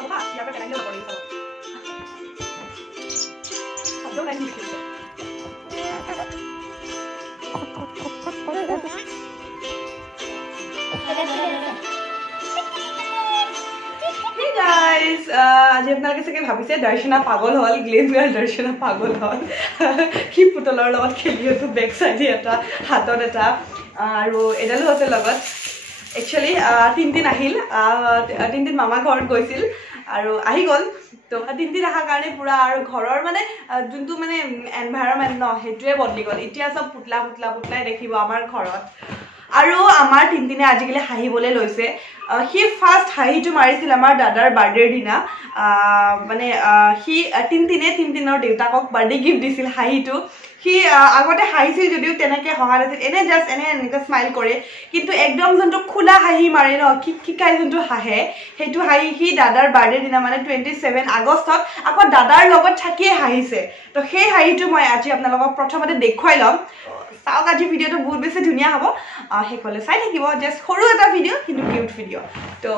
চাব হা ইয়াকে পেলাই দিব পাৰি চাব হাতও নাই দেখি Hey guys, आज আপোনালোকে চাগে ভাবিছে দৰ্শনা পাগল হল গ্লেমিয়াৰ দৰ্শনা পাগল হল কি পুতলৰ লগত খেলি আছে বেক সাইডে এটা হাতত এটা আৰু এডালো আছে লগত একচুয়ালি তিনদিন আহিল তিনদিন মামা ঘৰত গৈছিল আৰু আহি গল তো তিনদিন আহাৰ কাৰণে পুৰা আৰু ঘৰৰ মানে যোনটো মানে এনভায়ৰনমেন্ট ন হেতুৱে বদলি গল এতিয়া সব পুতলা পুতলা পুতলাই দেখিব আমাৰ ঘৰত আৰু আমাৰ তিনদিনে আজিকালি হাঁহিবলৈ লৈছে হি ফাৰ্স্ট হাঁহিটো মাৰিছিল আমাৰ দাদাৰ বাৰ্থডেৰ দিনা মানে হি তিনদিনৰ দেউতাকক বাৰ্থডে গিফ্ট দিছিল হাঁহিটো হি আগতে হাঁহিছিল যদিও তেনেকে হহা নাছিল এনে জাস্ট এনেকা স্মাইল কৰে কিন্তু একদম যোনটো খোলা হাঁহি মাৰে ন কিকাই যোনটো হাঁহে সেইটো হাঁহি হি দাদাৰ বাৰ্থডেৰ দিনা মানে 27 আগষ্টত আকৌ দাদাৰ লগত থাকিয়ে হাঁহিছে তো সেই হাঁহিটো মই আজি আপোনালোকক প্ৰথমতে দেখুৱাই লম চাওক আজি ভিডিওটো বহুত বেছি ধুনীয়া হ'ব হেকলে চাই থাকিব জাস্ট সৰু এটা ভিডিও কিন্তু কিউট ভিডিও তো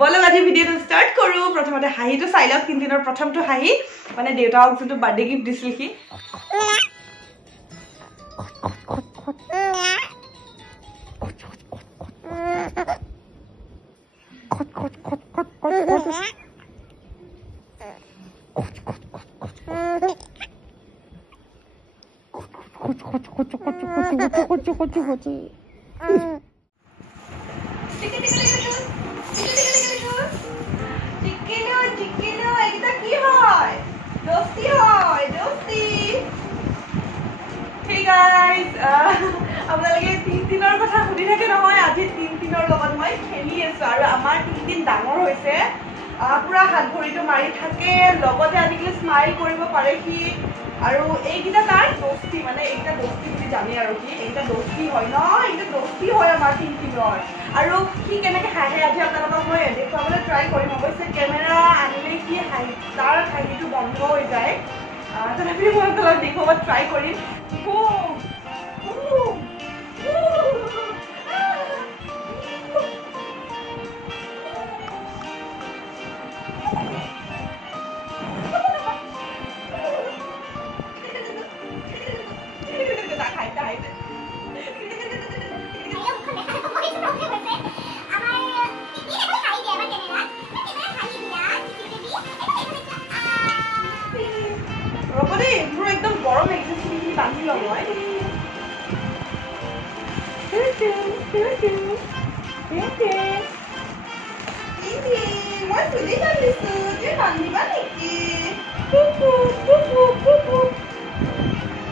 বলক আজি ভিডিওটো স্টাৰ্ট কৰো প্ৰথমতে হাঁহিটো চাই লওক তিনদিনৰ প্ৰথমটো হাঁহি মানে দেউতাক যোনটো বাৰ্থডে গিফ্ট দিছিল কি Hey guys, আপোনালোকে তিনদিনৰ কথা সুধি থাকে নহয় আজি তিনদিনৰ লগত মই খেলি আছো আৰু আমাৰ তিনদিন ডাঙৰ হৈছে পুৰা হাত ভৰিটো মাৰি থাকে লগতে আজিকালি স্মাইল কৰিব পাৰে কি আৰু এইকেইটা তাৰ দোস্তি মানে এইটা দোস্তি বুলি জানে আৰু কি এইটা দোস্তি হয় ন এইটা দোস্তি হয় আমাৰ তিনদিনৰ আৰু কি কেনেকে হাঁহে আজি আপোনালোকক মই দেখুৱাবলৈ ট্ৰাই কৰিম অৱশ্যে কেমেৰা আনিলে কি তাৰ হাঁহিটো বন্ধ হৈ যায় তথাপিও মই আপোনালোকক দেখুৱাব ট্ৰাই কৰিম মোৰ একদম গৰম লাগিছে চিনি বান্ধি লওঁ মই মই চুলি বান্ধিছো তুমি বান্ধিবা নেকি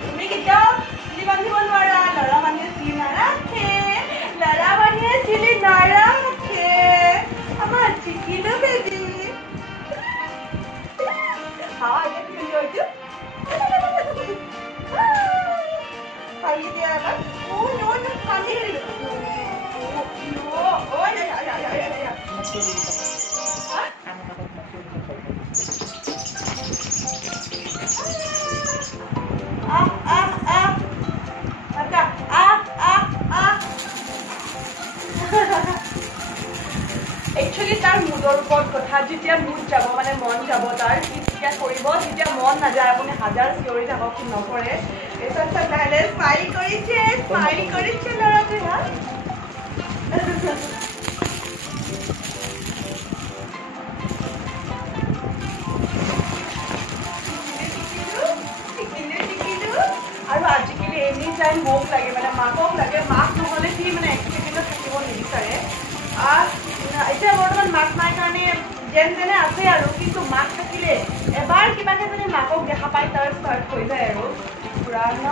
তুমি কেতিয়াও চুলি বান্ধিব নোৱাৰা ল'ৰা মানুহে চুলি নাৰাখে ল'ৰা মানুহে চুলি নাৰাখে আমাৰ চিকিলো বেবি হয় এইটো Kali dia kan? Oh, no, kali ini. Oh, ya. Hah? Maka, Actually, tar moodor upor kotha jetia mood jabo mane mon jabo tar kitya koribo jetia mon na jay apuni hajar theory jabo ki nokore eta saile smile koriche lora tu ha aru ajikile any time mok lage mane makok lage mak nohole ki mane eksekendo thakibo nibisare এতিয়া বৰ্তমান মাক নাই কাৰণে যেন তেনে আছে আৰু কিন্তু মাক থাকিলে এবাৰ কিবাকে যদি মাকক দেখা পাই তাৰ ষ্টাৰ্ট হৈ যায় আৰু পুৰা ন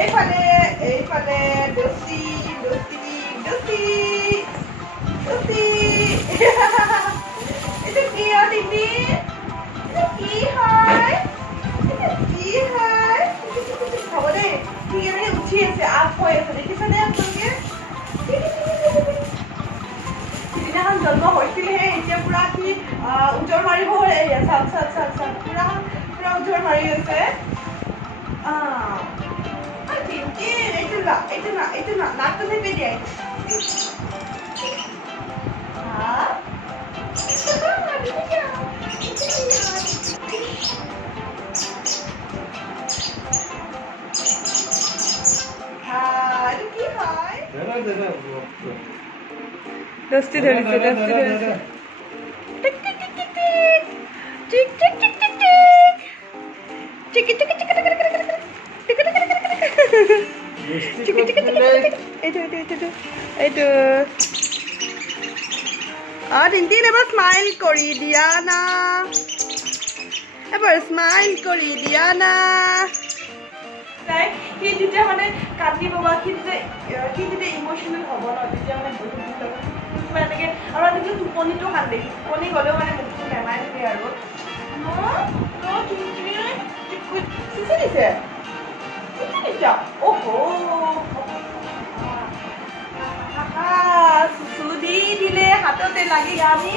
এইফালে দোস্তি এইটো কি হয় দিদি কি হয় হ'ব দেই ঠিক আছে উঠি আছে আপ হৈ আছে দেখিছেনে আপোনালোকে সিদিনাখন জন্ম হৈছিলেহে এতিয়া পুৰা কি উজৰ মাৰিব চাওক পুৰা উজৰ মাৰি আছে এইটো এইটো না নাকটো চেপি দিয়ে দস্তি ধৰিছে টিনটিন এবাৰ স্মাইল কৰি দিয়া না এবাৰ স্মাইল কৰি দিয়া না সি যেতিয়া মানে কান্দিব বা সি যেতিয়া ইমোচনেল হ'ব ন তেতিয়া মানে বহুত কিবা এনেকৈ আৰু আজিকালি টোপনিটো কান্দে টোপনি গ'লেও মানে মুখটো বেমাৰ থাকে আৰু চুচু দি দিলে হাততে লাগি আমি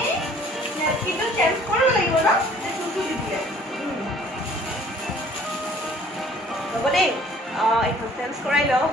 কিন্তু চেঞ্জ কৰিব লাগিব ন চুচু দি দিলে হ'ব দেই এইখন চেঞ্জ কৰাই লওঁ